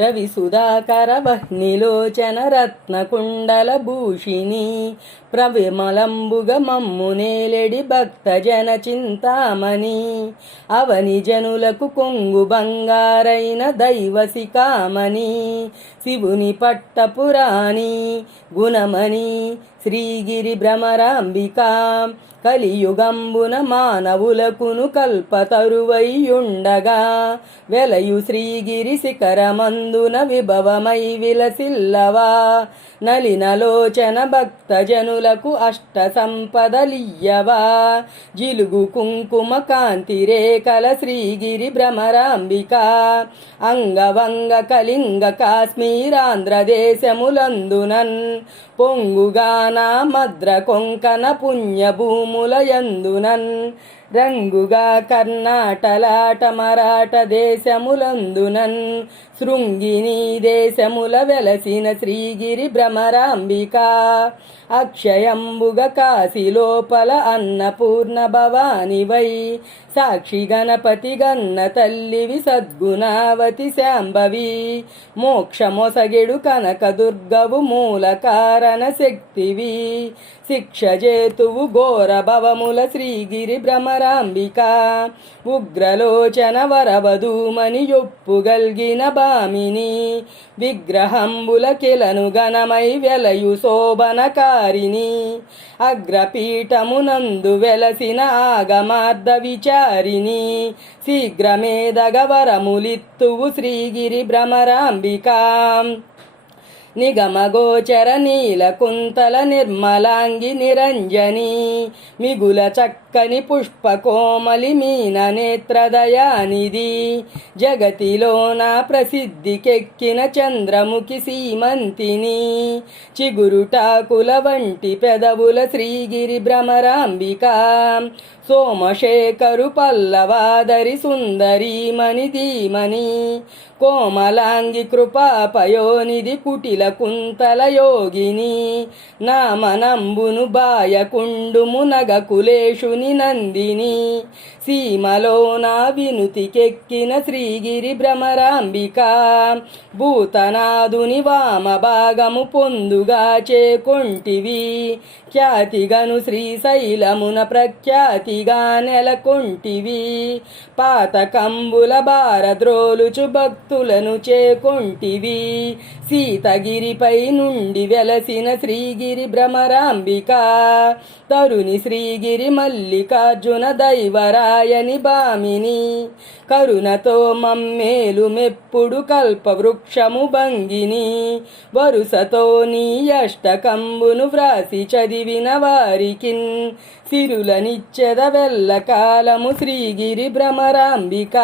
రవి సుధాకర వహ్నిలోచన రత్నకుండల భూషిణి ప్రవిమలంబుగ మమ్మునేలెడి భక్తజన చింతామణి. అవని జనులకు కొంగు బంగారైన దైవసికామణి శివుని పట్టపురాణి గుణమణి శ్రీగిరి భ్రమరాంబిక కలియుగంబున మానవులకును కల్పతరువైయుండగా వెలయు శ్రీగిరి శిఖరమందున విభవమై విలసిల్లవా. నలినలోచన భక్తజనులకు అష్ట సంపదలియ్యవా జిలుగు కుంకుమ కాంతి రేఖల శ్రీగిరి భ్రమరాంబిక. అంగవంగ కళింగ కాశ్మీరాంధ్రదేశములందునన్ పొంగుగాన మద్ర కొంకణ పుణ్యభూముల యందునన్ రంగుగా కర్ణాటలాట మరాఠ దేశములందునన్. శృంగిని దేశముల వెలసిన శ్రీగిరి భ్రమరాంబిక. అక్షయంబుగ కాశీ లోపల అన్నపూర్ణ భవానివై. సాక్షి గణపతి గన్న తల్లివి సద్గుణావతి శాంభవి. మోక్షమొసగెడు కనక దుర్గవు మూల కారణ శక్తివి. శిక్ష జేతువు ఘోర భవముల శ్రీగిరి భ్రమరాంబిక ఉగ్రలోచన వరవధూమని ఒప్పుగల్గిన బామిని. విగ్రహంబుల కిలను గణమై వెలయు శోభనకారిణి. అగ్రపీఠమునందు వెలసిన ఆగమార్ధ విచారిణి. శీఘ్రమేదగవరములిత్తువు శ్రీగిరి భ్రమరాంబిక. నిగమగోచర నీల కుంతల నిర్మలాంగి నిరంజని మిగుల చక్కని పుష్ప కోమలి మీన నేత్రదయానిది జగతిలోన ప్రసిద్ధికెక్కిన చంద్రముఖి సీమంతిని చిగురుటాకుల వంటి పెదవుల శ్రీగిరి భ్రమరాంబిక సోమశేఖరు పల్లవాదరి సుందరీమణి ధీమని కోమలాంగి కృపాపయోనిధి కుటిల కుంతల యోగిని నామనంబును బాయకుండుమునగ కులేషుని నందిని. సీమలో నా వినుతికెక్కిన శ్రీగిరి భ్రమరాంబిక భూతనాదుని వామ భాగము పొందుగా చేకొంటివి. ఖ్యాతిగను శ్రీశైలమున ప్రఖ్యాతిగా నెలకొంటివి. పాతకంబుల భారద్రోలుచు భక్తులను చేకొంటివి. సీతగిరిపై నుండి వెలసిన శ్రీగిరి భ్రమరాంబిక తరుణి శ్రీగిరి మల్లికార్జున దైవరాయని బామిని. కరుణతో మమ్మేలు మెప్పుడు కల్పవృక్షము భంగిని. వరుసతో నీ అష్టకంబును వ్రాసి చదివిన వారికిన్. సిరులనిచ్చెద వెల్ల కాలము శ్రీగిరి భ్రమరాంబిక.